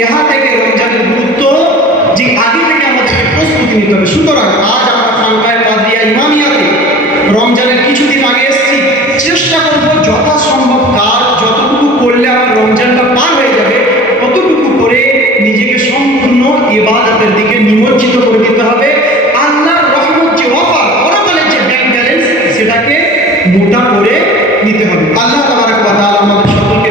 ইহা থেকে রমজানের গুরুত্ব যে আগে থেকে আমাদেরকে প্রস্তুতি নিতে হবে। সুতরাং আজ আমরা খানকায় কাদরিয়া ইমামিয়াতে রমজানের কিছুদিন আগে এসেছি, চেষ্টা করবো যথাসম্ভব কাজ যতটুকু করলে আমার রমজানটা পার হয়ে যাবে ততটুকু করে নিজেকে সম্পূর্ণ ইবাদতের দিকে নিমজ্জিত করে দিতে হবে। আল্লাহর রহমত যে অফার, পরকালের যে ব্যাংক ব্যালেন্স, সেটাকে মোটা করে নিতে হবে। আল্লাহ তাবারাক ওয়া তাআলা আমাদের সকলকে